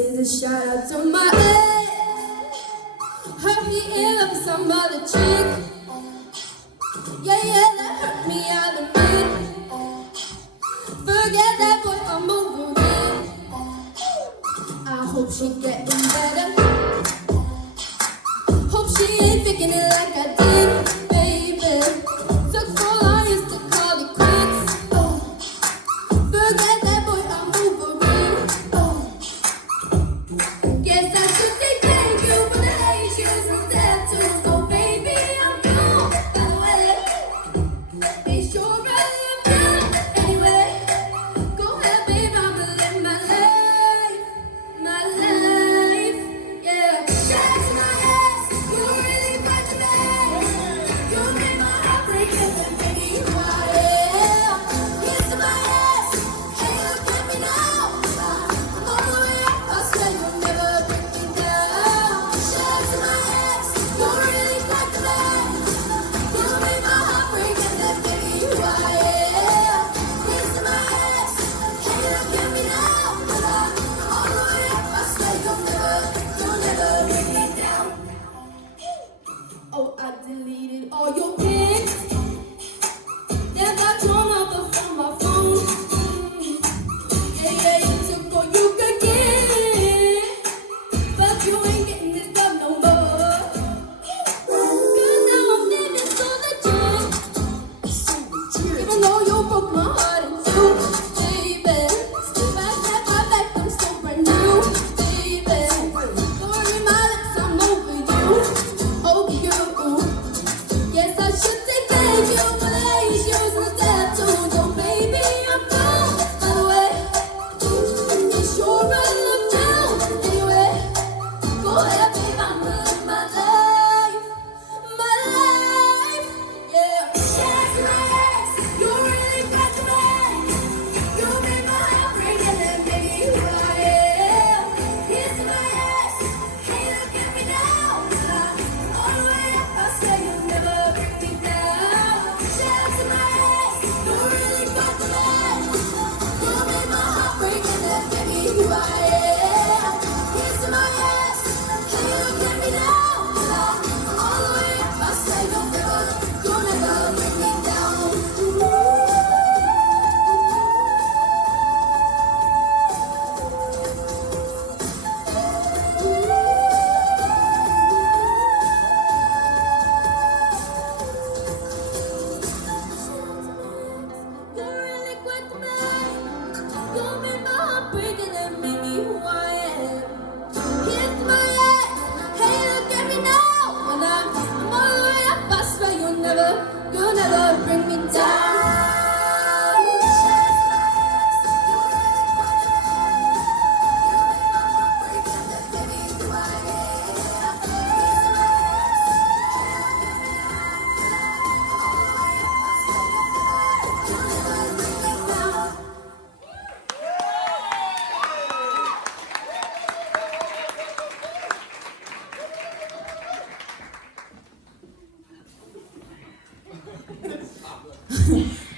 is a shout out to my ex. Hurt me in love with some other chick. Yeah, yeah, that hurt me, I'll admit. Forget that boy, I'm over it. I hope she getting better. Hope she ain't faking it like I did, baby. Took 4 years to call it quits. Forget that boy, I'm over it. Guess I should say thank you for the hate yous and tattoos. So baby, I'm gone that way. They sure I love you anyway. Go ahead, babe, I'ma live my life, yeah. That's my ass, you really got to me. You made my heart break and then baby, you are, yeah. Kiss my ass, hey, look at me now. I'm all the way up, I swear you'll never break me down. That's my ass, you really got to me. You made my heart break and then baby, you are, yeah. Kiss my ass, hey, look at me now. I'm all the way up, I swear you'll never break me down. Oh, I deleted all your pics. Then got your number from my phone. Yeah, you took all you could get, but you ain't getting this stuff no more. 'Cause now I'm living so legit. Even though you broke my heart in two, baby. Back, I'm so brand new, baby. Don't worry, my lips, I'm over you, over you. Yes, I should say thank you for the hate yous and the tattoos. Oh, baby, I'm gone, by the way. You sure I look down anyway. Go ahead, babe, I'ma live my life, yeah. That's my ass, you really got to me. You made my heart break and then baby, you are, yeah. Kiss my ass, hey, look at me now. All the way up, I swear you'll never break me down. That's my ass, you really got to me. You made my heart break and then baby, you are, yeah. Kiss my ass, hey, look at me now. All the way up, I swear you'll never break me down. You really got to me. You made my heart break and then made me who I am. Kiss my ass, hey, look at me now. And I'm all the way up, I swear you'll never bring me down.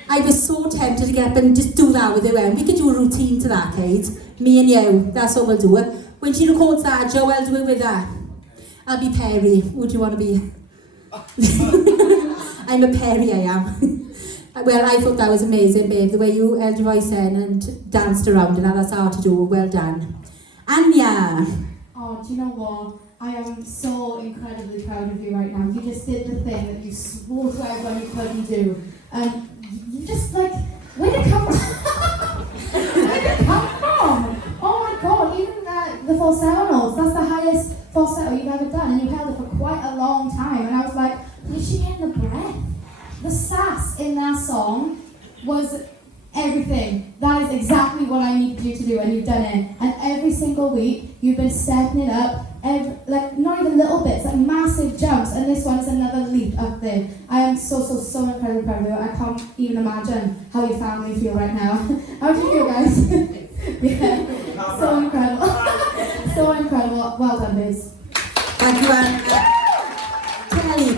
I was so tempted to get up and just do that with you, and we could do a routine to that, Kate. Me and you, that's what we'll do. When she records that, Joe, I'll do it with her. I'll be Perry. Who do you want to be? I'm a Perry, I am. Well, I thought that was amazing, babe, the way you held your voice in and danced around it. That's hard to do. Well done. Anya. Oh, do you know what? I am so incredibly proud of you right now. You just did the thing that you swore to everyone you couldn't do. And you just like, where'd it come from? Where'd it come from? Oh my god, even the falsetto notes, that's the highest falsetto you've ever done. And you held it for quite a long time. And I was like, is she getting the breath? The sass in that song was everything. That is exactly what I needed you to do, and you've done it. And every single week, you've been stepping it up, like not even little bits, like massive jumps, and this one is another leap up there. I am so incredibly proud of you. I can't even imagine how your family feel right now. How do you feel, guys? Yeah, so incredible. So incredible. Well done, babes. Thank you, Anne. Kelly.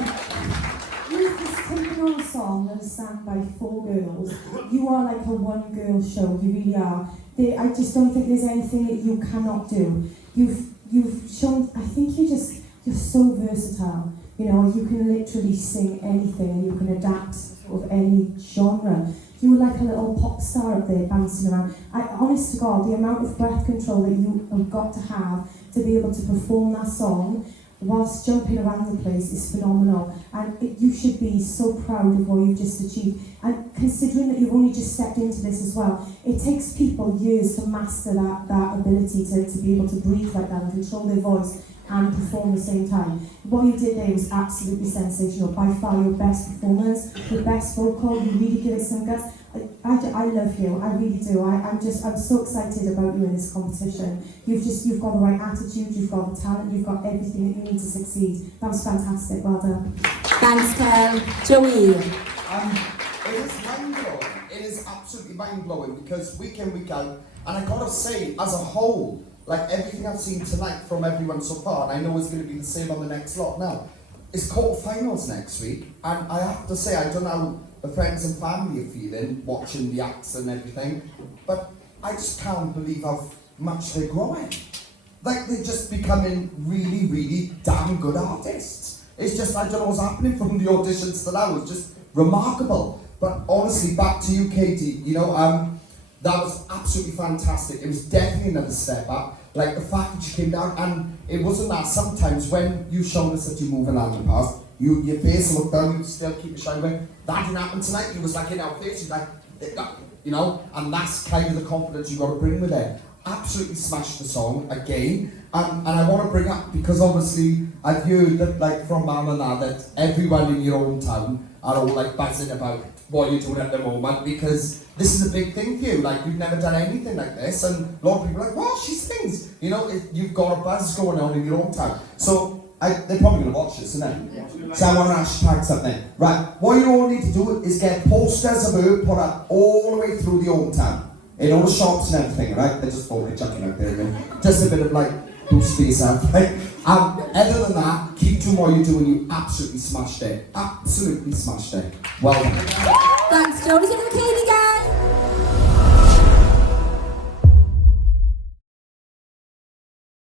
Who's this singing on a song? song that is sung by 4 girls. You are like a one-girl show, you really are. I just don't think there's anything that you cannot do. You've shown, I think you're so versatile. You know, you can literally sing anything and you can adapt of any genre. You were like a little pop star up there bouncing around. Honest to God, the amount of breath control that you have got to have to be able to perform that song whilst jumping around the place is phenomenal. And you should be so proud of what you've just achieved. And considering that you've only just stepped into this as well, it takes people years to master that ability to be able to breathe like that and control their voice and perform at the same time. What you did there was absolutely sensational. By far your best performance, your best vocal, you really give it some guts. I love you, I really do. I'm so excited about you in this competition. You've got the right attitude, you've got the talent, you've got everything that you need to succeed. That was fantastic, well done. Thanks, Kel. Joey. It is mind-blowing. It is absolutely mind-blowing because week in, week out, and I gotta say, as a whole, like everything I've seen tonight from everyone so far, and I know it's going to be the same on the next lot now, it's quarterfinals next week, and I have to say, I don't know how the friends and family are feeling, watching the acts and everything, but I just can't believe how much they're growing. Like, they're just becoming really, really damn good artists. It's just, I don't know what's happening from the auditions to now, it's just remarkable. But honestly, back to you, Katie, you know, that was absolutely fantastic. It was definitely another step up. Like the fact that you came down, and it wasn't that sometimes when you showed us that you're moving along the path, your face looked down, you still keep it shining. That didn't happen tonight. You was like in our face, you like, you know, and that's kind of the confidence you got to bring with it. Absolutely smashed the song again. And I want to bring up, because obviously I've heard that, like from Mum and that everyone in your own town are all like buzzing about what you're doing at the moment, because this is a big thing for you. Like, you've never done anything like this, and a lot of people are like, wow, she sings. You know, you've got a buzz going on in your own town. So they're probably going to watch this, isn't they? Yeah. So I want to hashtag something. Right, what you all need to do is get posters of her put up all the way through the old town, in all the shops and everything, right? They're just all chucking out there, right? Just a bit of like boost for yourself, right? Other than that, keep doing what you're doing. You absolutely smashed it. Absolutely smashed it. Well done. Thanks, Joe. Is it okay, guys?